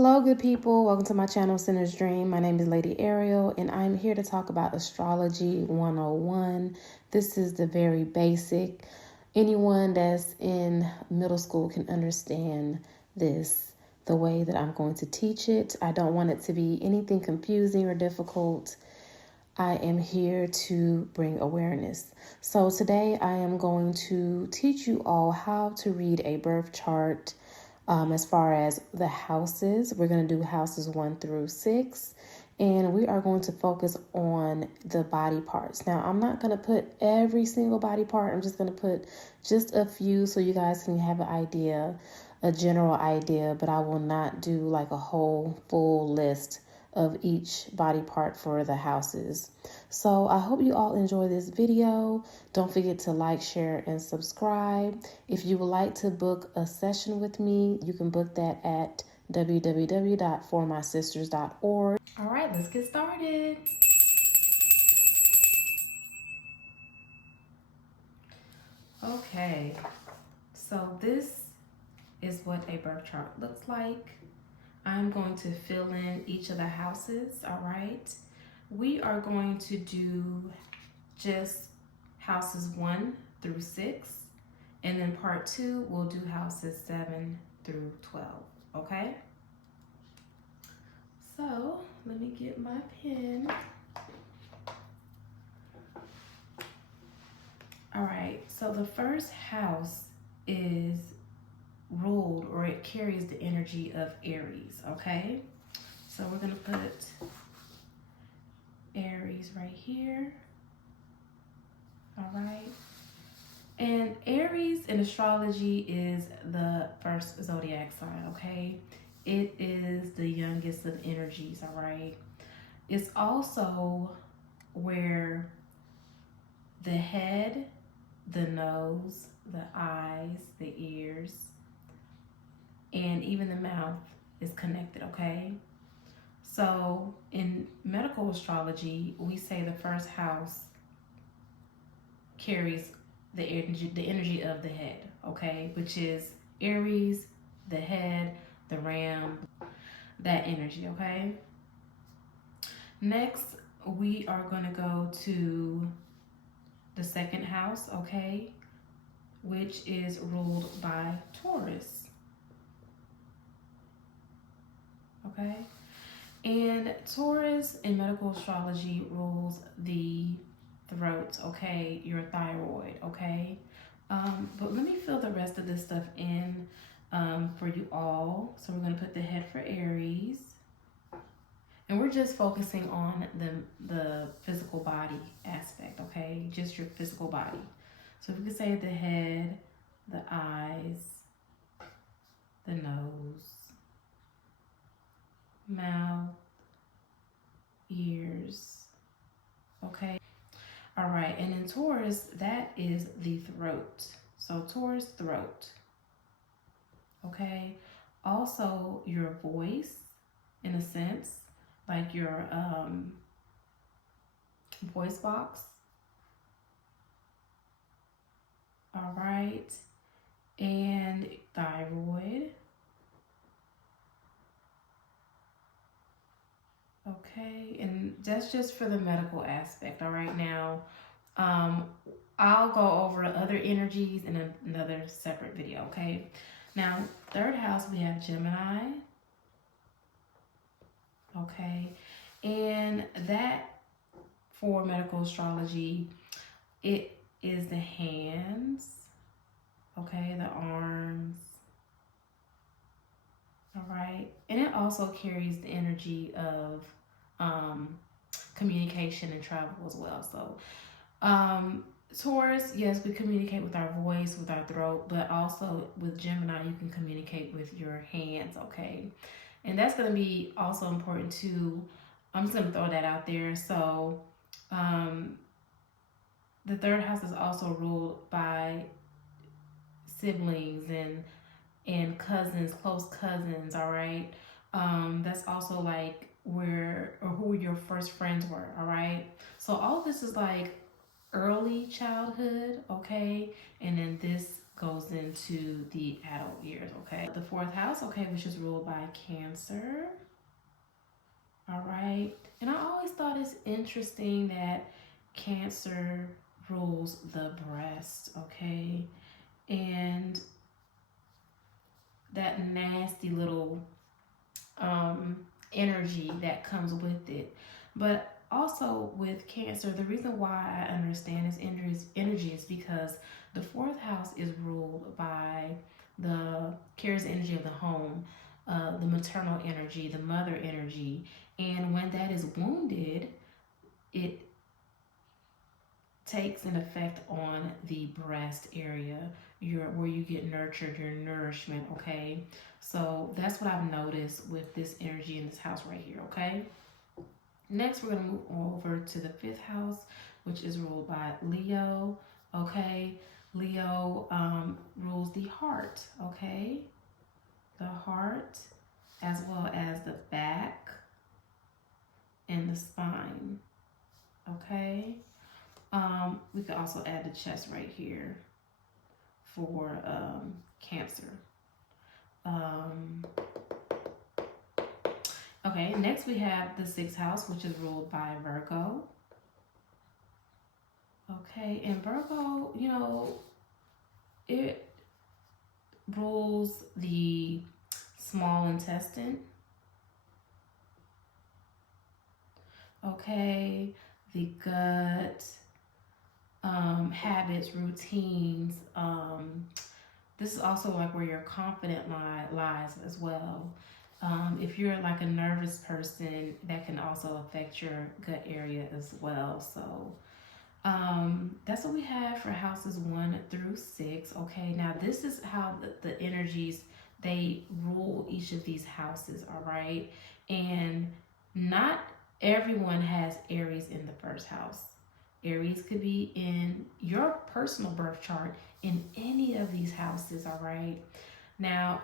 Hello, good people. Welcome to my channel, Sinner's Dream. My name is Lady Ariel, and I'm here to talk about astrology 101. This is the very basic. Anyone that's in middle school can understand this the way that I'm going to teach it. I don't want it to be anything confusing or difficult. I am here to bring awareness. So today I am going to teach you all how to read a birth chart. As far as the houses, we're going to do houses 1 through 6, and we are going to focus on the body parts. Now, I'm not going to put every single body part. I'm just going to put just a few so you guys can have an idea, a general idea, but I will not do like a whole full list of each body part for the houses. So I hope you all enjoy this video. Don't forget to like, share, and subscribe. If you would like to book a session with me, you can book that at www.formysisters.org. All right, let's get started. Okay, so this is what a birth chart looks like. I'm going to fill in each of the houses, all right? We are going to do just houses 1 through 6, and then part 2, we'll do houses 7 through 12, okay? So, let me get my pen. All right, so the first house is ruled, or it carries the energy of Aries, okay? So we're gonna put Aries right here. All right. And Aries in astrology is the first zodiac sign, okay? It is the youngest of energies, all right? It's also where the head, the nose, the eyes, the ears, and even the mouth is connected, okay? So in medical astrology, we say the first house carries the energy of the head, okay, which is Aries, the head, the ram, that energy, okay. Next, we are going to go to the second house, okay, which is ruled by Taurus, okay. And Taurus in medical astrology rules the throat, okay, your thyroid, okay. But let me fill the rest of this stuff in for you all. So we're going to put the head for Aries, and we're just focusing on the physical body aspect, okay, just your physical body. So if we could say the head, the eyes, the nose, mouth, ears, okay. All right, and in Taurus, that is the throat. So Taurus, throat, okay. Also your voice, in a sense, like your voice box. All right, and thyroid. Okay, and that's just for the medical aspect. All right, now I'll go over other energies in another separate video, okay? Now, third house, we have Gemini, okay? And that, for medical astrology, it is the hands, okay, the arms, all right? And it also carries the energy of communication and travel as well. So Taurus, yes, we communicate with our voice, with our throat, but also with Gemini, you can communicate with your hands, okay? And that's going to be also important too. I'm just going to throw that out there. So the third house is also ruled by siblings and cousins, close cousins, all right? That's also like where or who your first friends were, all right? So all this is like early childhood, okay? And then this goes into the adult years, okay? The fourth house, okay, which is ruled by Cancer. All right. And I always thought it's interesting that Cancer rules the breast, okay? And that nasty little energy that comes with it. But also with Cancer, the reason why I understand this energy is because the fourth house is ruled by the carries the energy of the home, the maternal energy, the mother energy, and when that is wounded, it takes an effect on the breast area, where you get nurtured, your nourishment, okay? So that's what I've noticed with this energy in this house right here, okay? Next, we're going to move over to the fifth house, which is ruled by Leo, okay? Leo rules the heart, okay? The heart, as well as the back and the spine, okay? We could also add the chest right here for Cancer. Okay, next we have the sixth house, which is ruled by Virgo. Okay, and Virgo, you know, it rules the small intestine. Okay, the gut, habits, routines. This is also like where your confidence lies as well. If you're like a nervous person, that can also affect your gut area as well. So that's what we have for houses 1 through 6. Okay, now this is how the energies, they rule each of these houses, all right? And not everyone has Aries in the first house. Aries could be in your personal birth chart in any of these houses, all right? Now,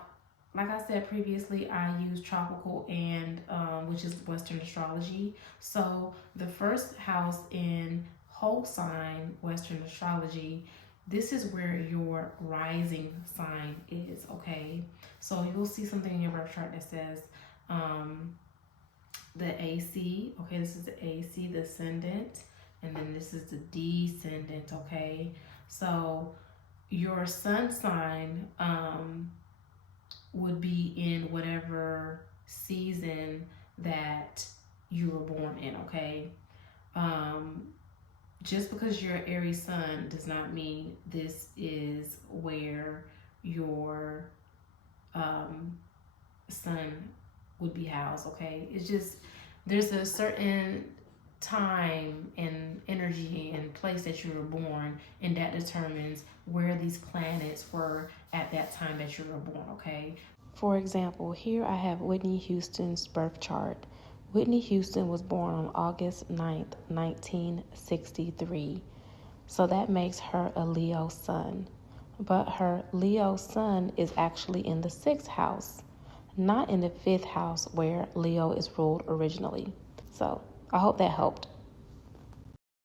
like I said previously, I use tropical and which is Western astrology. So the first house in whole sign Western astrology, this is where your rising sign is, okay? So you'll see something in your birth chart that says the AC, okay? This is the AC, the ascendant, and then this is the descendant, okay? So your sun sign would be in whatever season that you were born in, okay? Just because you're Aries sun does not mean this is where your sun would be housed, okay? It's just, there's a certain time and energy and place that you were born, and that determines where these planets were at that time that you were born, okay? For example, here I have Whitney Houston's birth chart. Whitney Houston was born on August 9th, 1963. So that makes her a Leo sun. But her Leo sun is actually in the 6th house, not in the 5th house where Leo is ruled originally. So I hope that helped.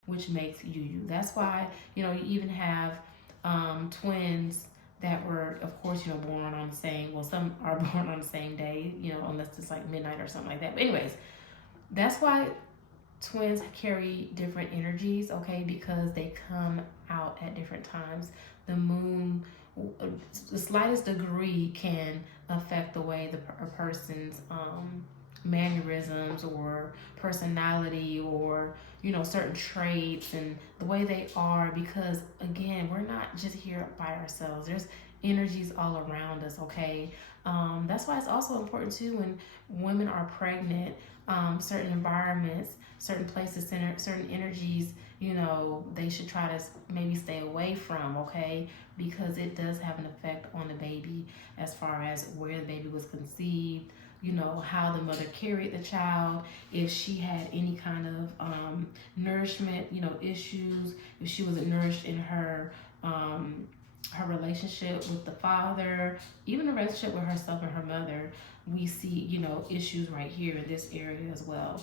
Which makes you you. That's why, you know, you even have twins that were, of course, you know, born on the same, well, some are born on the same day, you know, unless it's like midnight or something like that. But anyways, that's why twins carry different energies, okay, because they come out at different times. The moon, the slightest degree can affect the way a person's mannerisms or personality, or you know, certain traits and the way they are, because again, we're not just here by ourselves. There's energies all around us, okay? That's why it's also important too, when women are pregnant, certain environments, certain places, certain energies, you know, they should try to maybe stay away from, okay? Because it does have an effect on the baby, as far as where the baby was conceived, you know, how the mother carried the child, if she had any kind of nourishment, you know, issues, if she wasn't nourished in her relationship with the father, even the relationship with herself and her mother. We see, you know, issues right here in this area as well.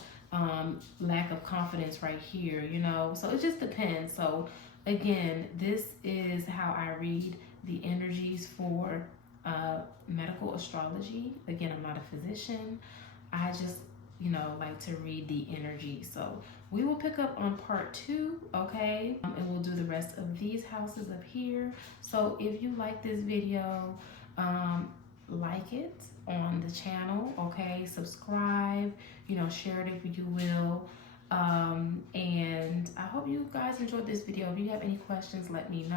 Lack of confidence right here, you know, so it just depends. So again, this is how I read the energies for medical astrology. Again, I'm not a physician. I just, like to read the energy. So we will pick up on part 2, okay? And we'll do the rest of these houses up here. So if you like this video, like it on the channel, okay? Subscribe, share it if you will. And I hope you guys enjoyed this video. If you have any questions, let me know.